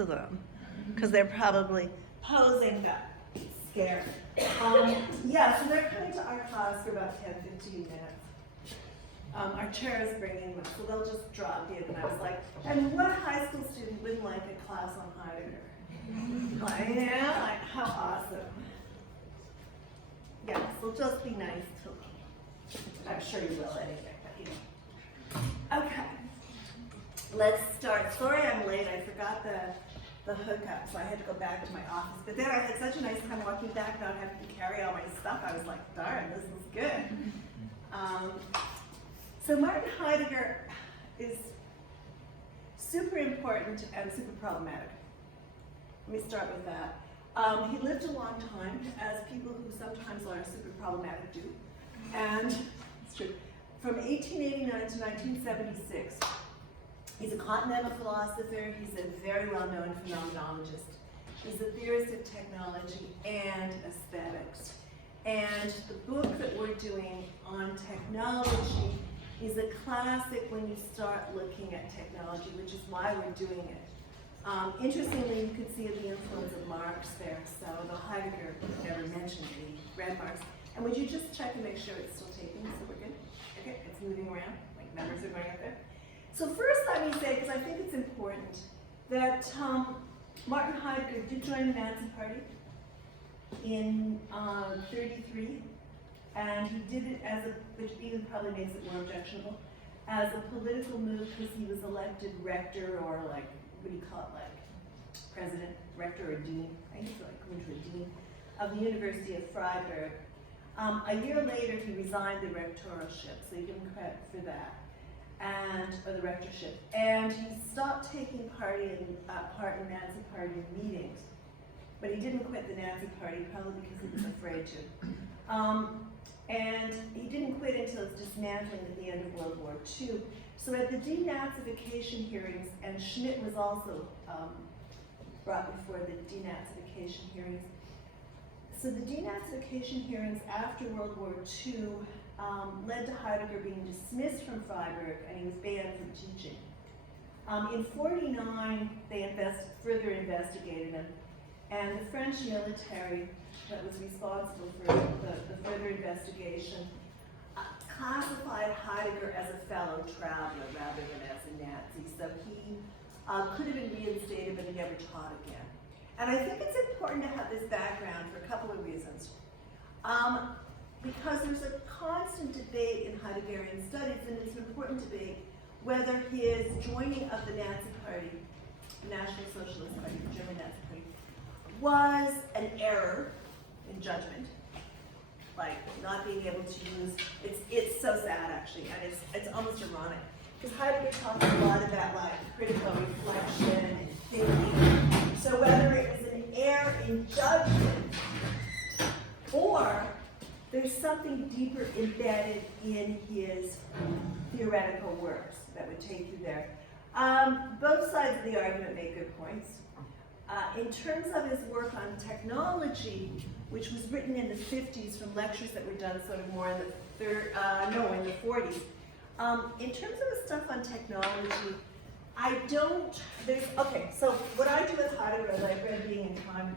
to them, because they're probably posing that scared. Yeah, so they're coming to our class for about 10, 15 minutes. Our chair is bringing them, so they'll just drop in. And I was like, and what high school student wouldn't like a class on Heidegger? Like, yeah, like, how awesome. Yeah, so just be nice to them. I'm sure you will anyway, but you know. Okay, let's start. Sorry I'm late, I forgot the hookup, so I had to go back to my office. But then I had such a nice time walking back, not having to carry all my stuff. I was like, darn, this is good. So Martin Heidegger is super important and super problematic. Let me start with that. He lived a long time, as people who sometimes are super problematic do. And it's true. From 1889 to 1976, he's a continental philosopher. He's a very well-known phenomenologist. He's a theorist of technology and aesthetics. And the book that we're doing on technology is a classic when you start looking at technology, which is why we're doing it. Interestingly, you could see the influence of Marx there, so though Heidegger never mentioned the red marks. And would you just check and make sure it's still taping, so we're good? Okay, it's moving around, like numbers are going up there. So first let me say, because I think it's important, that Martin Heidegger did join the Nazi Party in 33, and he did it as a, which even probably makes it more objectionable, as a political move because he was elected rector, or like, what do you call it, like president, rector, or dean, I used to like go into a dean, of the University of Freiburg. A year later, he resigned the rectorship, so you give him credit for that, or the rectorship. And he stopped taking part in Nazi Party meetings, but he didn't quit the Nazi Party, probably because he was afraid to. And he didn't quit until its dismantling at the end of World War II. So at the denazification hearings, and Schmidt was also brought before the denazification hearings. So the denazification hearings after World War II led to Heidegger being dismissed from Freiburg, and he was banned from teaching. In '49, they further investigated him, and the French military that was responsible for the further investigation classified Heidegger as a fellow traveler rather than as a Nazi. So he could have been reinstated, but he never taught again. And I think it's important to have this background for a couple of reasons. Because there's a constant debate in Heideggerian studies, and it's an important debate, whether his joining of the Nazi Party, the National Socialist Party, the German Nazi Party, was an error in judgment, like not being able to use, it's so sad actually, and it's almost ironic, because Heidegger talks a lot about like critical reflection and thinking. So whether it was an error in judgment, or there's something deeper embedded in his theoretical works that would take you there. Both sides of the argument make good points. In terms of his work on technology, which was written in the 50s from lectures that were done sort of more in the in the 40s. In terms of his stuff on technology, okay, so what I do with Heidegger is I've read Being in Time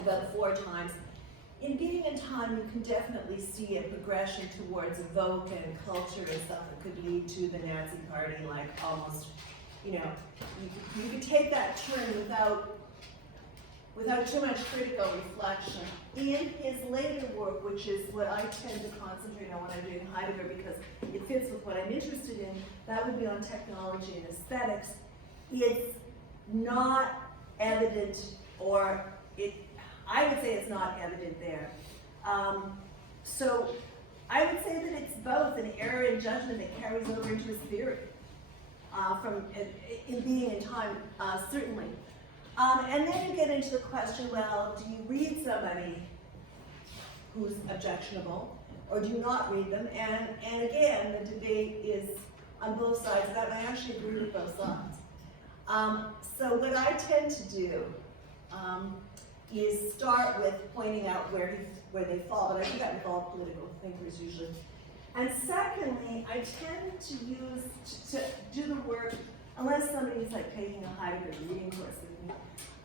about 4 times. In Being in Time, you can definitely see a progression towards evoke and culture and stuff that could lead to the Nazi Party, like almost, you know, you could take that turn without too much critical reflection. In his later work, which is what I tend to concentrate on when I'm doing Heidegger because it fits with what I'm interested in, that would be on technology and aesthetics. It's not evident, or I would say it's not evident there. So I would say that it's both an error in judgment that carries over into his theory. In Being in Time, certainly. And then you get into the question, well, do you read somebody who's objectionable, or do you not read them? And again, the debate is on both sides of that, and I actually agree with both sides. So what I tend to do is start with pointing out where they fall, but I do that with all political thinkers usually. And secondly, I tend to to do the work, unless somebody's like taking a Heidegger reading course with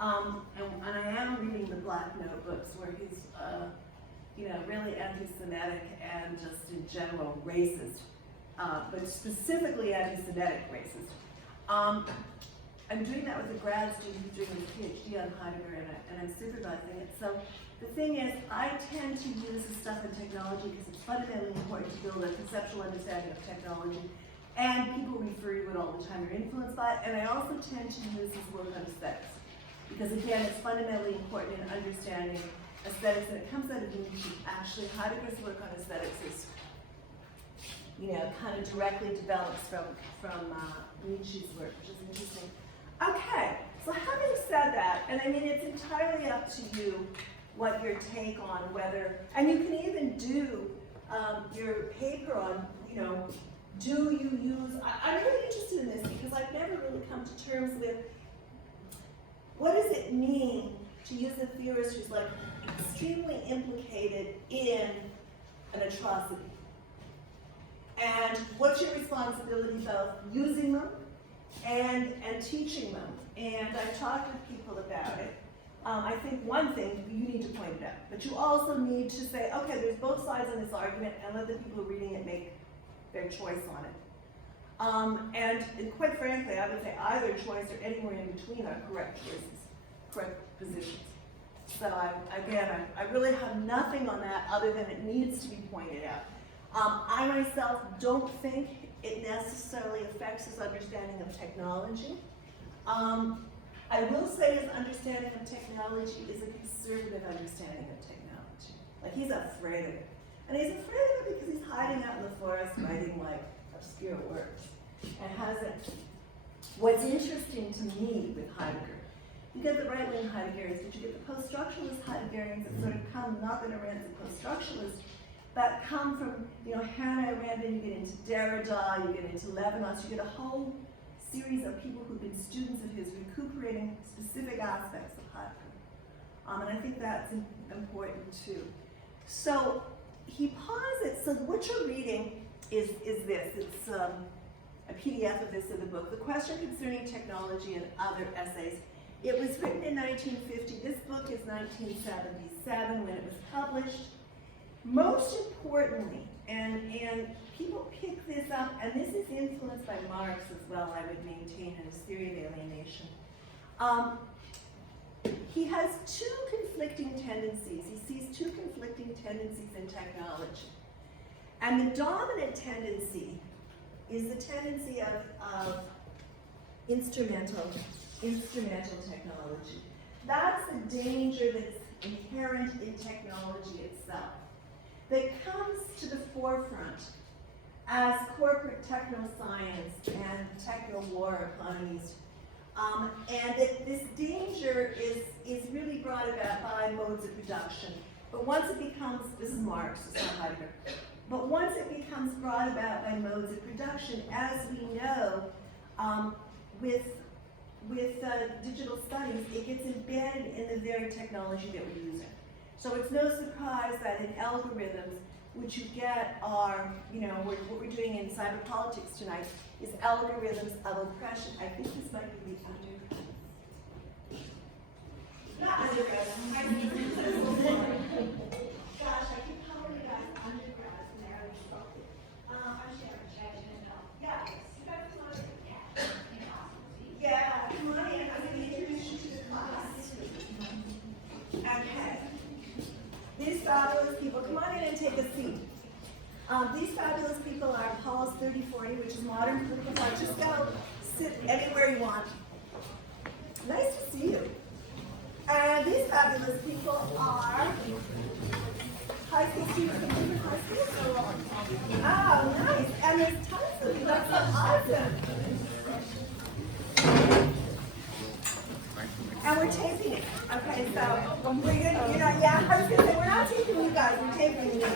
And I am reading the Black Notebooks where he's, really anti-Semitic and just in general racist, but specifically anti-Semitic racist. I'm doing that with a grad student who's doing his PhD on Heidegger, and I'm supervising it. So the thing is, I tend to use this stuff in technology because it's fundamentally important to build a conceptual understanding of technology, and people refer to it all the time, you're influenced by it, and I also tend to use this work on aesthetics, because again, it's fundamentally important in understanding aesthetics, and it comes out of Nietzsche. Actually, Heidegger's work on aesthetics is, kind of directly develops from Nietzsche's work, which is interesting. Okay, so having said that, and I mean, it's entirely up to you what your take on whether, and you can even do your paper on, do you use, I'm really interested in this because I've never really come to terms with what does it mean to use a theorist who's like extremely implicated in an atrocity? And what's your responsibilities of using them and teaching them? And I've talked with people about it. I think one thing, you need to point it out, but you also need to say, okay, there's both sides on this argument, and let the people reading it make their choice on it. And quite frankly, I would say either choice or anywhere in between are correct choices, correct positions. So I really have nothing on that other than it needs to be pointed out. I myself don't think it necessarily affects his understanding of technology. I will say his understanding of technology is a conservative understanding of technology. Like, he's afraid of it. And he's afraid of it because he's hiding out in the forest writing like obscure works. And hasn't. What's interesting to me with Heidegger, you get the right-wing Heideggerians, but you get the post-structuralist Heideggerians that sort of come, not going to rant the post-structuralists, that come from, Hannah Arendt, you get into Derrida, you get into Levinas, you get a whole series of people who've been students of his recuperating specific aspects of Heidegger. And I think that's important too. So he posits, so what you're reading is this. It's a PDF of this in the book, The Question Concerning Technology and Other Essays. It was written in 1950. This book is 1977 when it was published. Most importantly, and people pick this up, and this is influenced by Marx as well, I would maintain, in his theory of alienation. He has two conflicting tendencies. He sees two conflicting tendencies in technology. And the dominant tendency is the tendency of instrumental technology. That's the danger that's inherent in technology itself, that comes to the forefront as corporate techno-science and techno-war economies. And that this danger is really brought about by modes of production. But once it becomes, this is Marx, it's not Heidegger, but once it becomes brought about by modes of production, as we know, with digital studies, it gets embedded in the very technology that we're using. So it's no surprise that in algorithms, which you get are, what we're doing in cyber politics tonight is algorithms of oppression. I think this might be the undergrad. Not undergrad. Gosh, I keep calling you guys undergrads and they're insulted. I'm Shannon Bell. Yeah, you guys come on in. Yeah, come on in. I'm going to introduce you to the class. Okay. These fabulous people, come on in and take a seat. These fabulous people are Paul's 3040, which is modern political science. Just go sit anywhere you want. Nice to see you. And these fabulous people are high school students from different high schools. Oh, nice. And there's tons of you. That's so awesome. And we're taping it. Okay, so we're gonna, I was gonna say, we're not taping you guys, we're taping you.